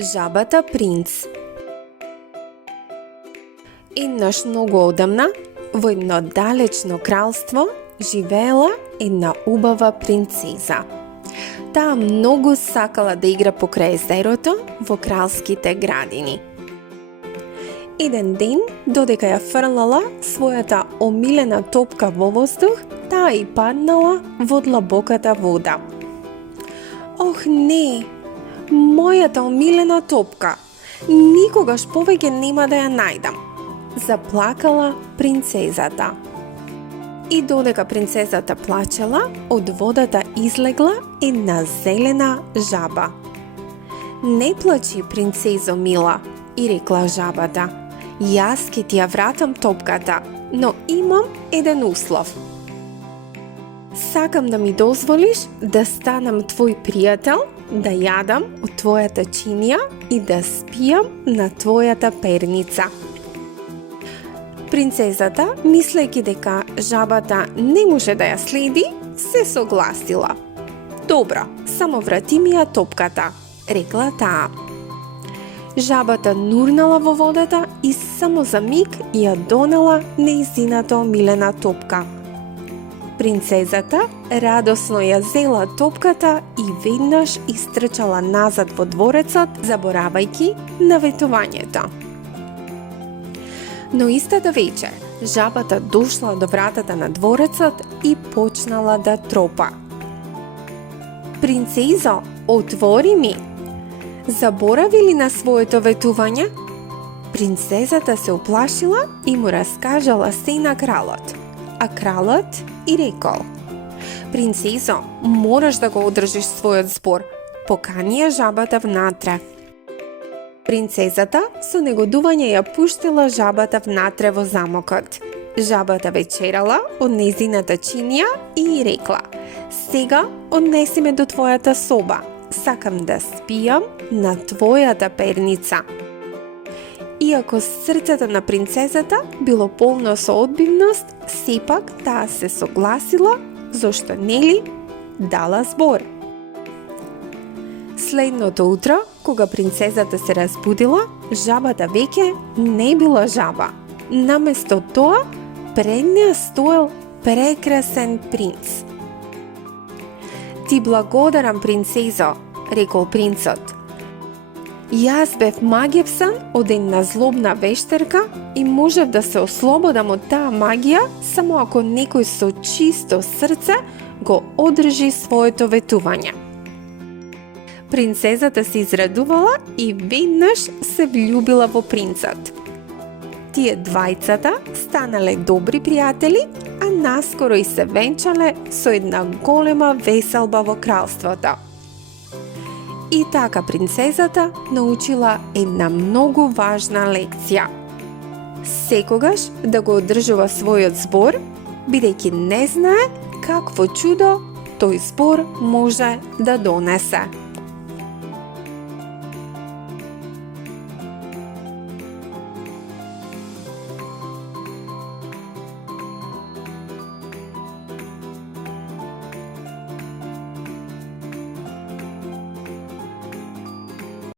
Жабата принц. Еднаш многу одамна, во едно далечно кралство, живеела една убава принцеза. Таа многу сакала да игра покрај езерото во кралските градини. Еден ден, додека ја фрлала својата омилена топка во воздух, таа и паднала во длабоката вода. Ох не, мојата омилена топка, никогаш повеќе нема да ја најдам, заплакала принцезата. И додека принцезата плачела, од водата излегла една зелена жаба. Не плачи, принцезо мила, и рекла жабата. Јас ќе ти ја вратам топката, но имам еден услов. Сакам да ми дозволиш да станам твој пријател, да јадам од твојата чинија и да спијам на твојата перница. Принцезата, мислејќи дека жабата не може да ја следи, се согласила. Добро, само врати ми ја топката, рекла таа. Жабата нурнала во водата и само за миг ја донела нејзината омилена топка. Принцезата радосно ја зела топката и веднаш истрчала назад во дворецот, заборавајќи на ветувањето. Но истата вечер, жабата дошла до вратата на дворецот и почнала да тропа. Принцезо, отвори ми! Заборави ли на своето ветување? Принцезата се уплашила и му раскажала се на кралот. А кралот и рекол: Принцезо, мораш да го одржиш својот збор. Покани ја жабата внатре. Принцезата со негодување ја пуштила жабата внатре во замокот. Жабата вечерала од нејзината чинија и рекла: Сега однеси ме до твојата соба. Сакам да спијам на твојата перница. Иако срцето на принцезата било полно со одбивност, сепак таа се согласила, зошто нели дала збор. Следното утро, кога принцезата се разбудила, жабата веќе не била жаба. Наместо тоа, пред неа стоел прекрасен принц. Ти благодарам, принцезо, рекол принцот. Јас бев магепсан од една злобна вештерка и можев да се ослободам од таа магија само ако некој со чисто срце го одржи своето ветување. Принцезата се израдувала и веднаш се влюбила во принцот. Тие двајцата станале добри пријатели, а наскоро и се венчале со една голема веселба во кралството. И така принцезата научила една многу важна лекција. Секогаш да го одржува својот збор, бидејќи не знае какво чудо тој збор може да донесе.